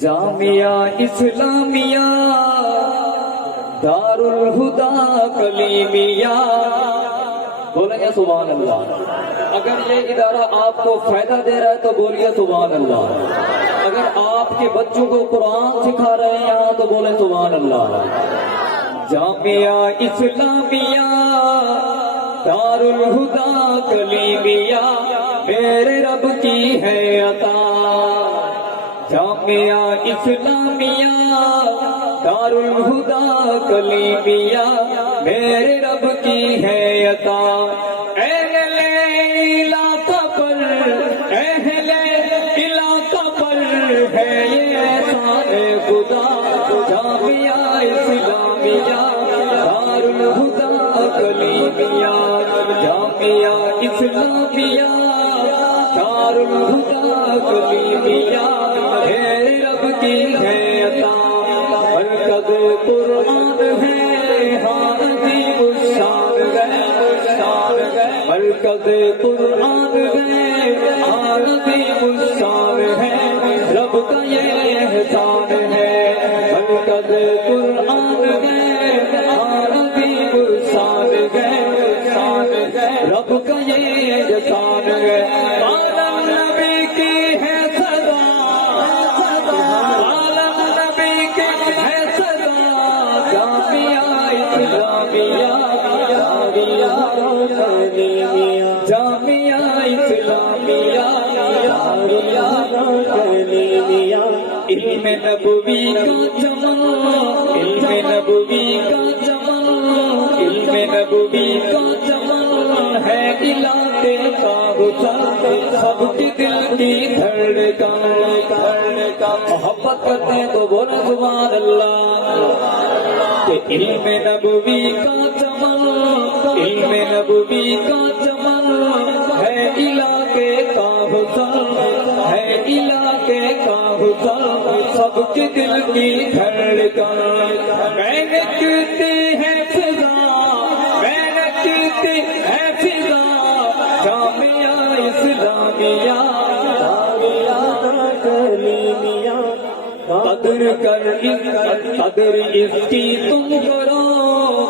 جامعہ اسلامیہ دار الہدا کلیمیہ، بولیں گے سبحان اللہ۔ اگر یہ ادارہ آپ کو فائدہ دے رہا ہے تو بولیے سبحان اللہ۔ اگر آپ کے بچوں کو قرآن سکھا رہے ہیں یہاں تو بولیں سبحان اللہ۔ جامعہ اسلامیہ دار الہدا کلیمیہ میرے رب کی ہے عطا۔ جامعہ اسلامیہ دار الہدا کلیمیہ میرے رب کی ہے عطا۔ اہل علاقہ پر ہے یہ احسان خدا۔ جامعہ اسلامیہ دار الہدا کلیمیہ، جامعہ اسلامیہ دار الہدا کلیمیہ میرے رب کی ہے عطا۔ مرکز قرآن ہے ہاں عظیم الشان ہے، مرکز قرآن ہے ہاں عظیم الشان ہے، رب کا یہ احسان ہے۔ مرکز قرآن ہے ہاں عظیم الشان ہے، رب کا یہ احسان ہے۔ عالم نبی کی ہے صدا، عالم نبی کی ہے صدا، جامعہ اسلامیہ جامعہ اسلامیہ علم نبوی کا چمن، علم نبوی کا چمن، علم نبوی کا چمن ہے علاقے کا غسل، سب کی دل کی دھڑکن، محبت کرتے ہیں تو بولے سبحان اللہ۔ کہ علم نبوی کا چمن، علم نبوی کا چمن ہے علاقے کا غسل، ہے علاقے کا غسل، سب کے دل کی دھڑکن۔ میں نے کیتی ہے فضا، میں نے کیتی ہے فضا، جامعہ اسلامیہ قدر کر قدر اس کی تم کرو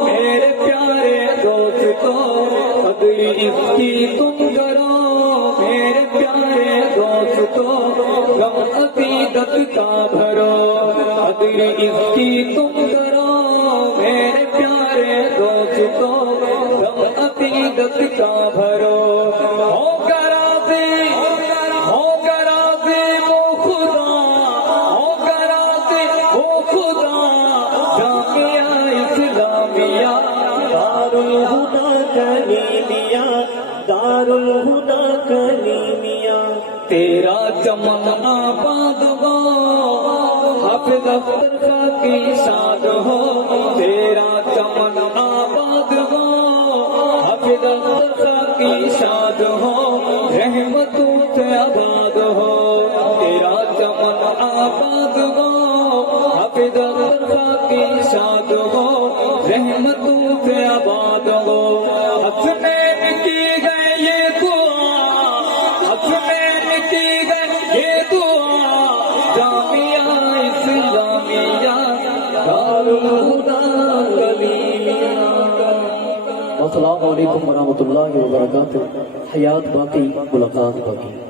میرے پیارے دوستو، قدر اس کی تم کرو میرے پیارے دوستو، غم عقیدت کا بھرو، قدر اس کی تم کرو میرے پیارے دوستو، غم عقیدت کا بھرو۔ ہو کر راضی، ہو کر راضی وہ خدا، ہو کر راضی وہ خدا، جامعہ اسلامیہ دار الہدا کلیمیہ، دار الہدا کلیمیہ۔ تیرا چمن آباد ہو، حافظ اختر کی شاد ہو، تیرا چمن آباد ہو، حافظ اختر کی شاد ہو، رحمتوں سے آباد ہو، تیرا چمن آباد ہو، حافظ اختر کی شاد ہو، رحمتوں سے آباد ہو۔ حسنین کی گئے یہ دعا، حسنین کی گئے یہ دعا، جامعہ اسلامیہ دار الہدا کلیمیہ۔ السلام علیکم ورحمۃ اللہ وبرکاتہ۔ حیات باقی، ملاقات باقی۔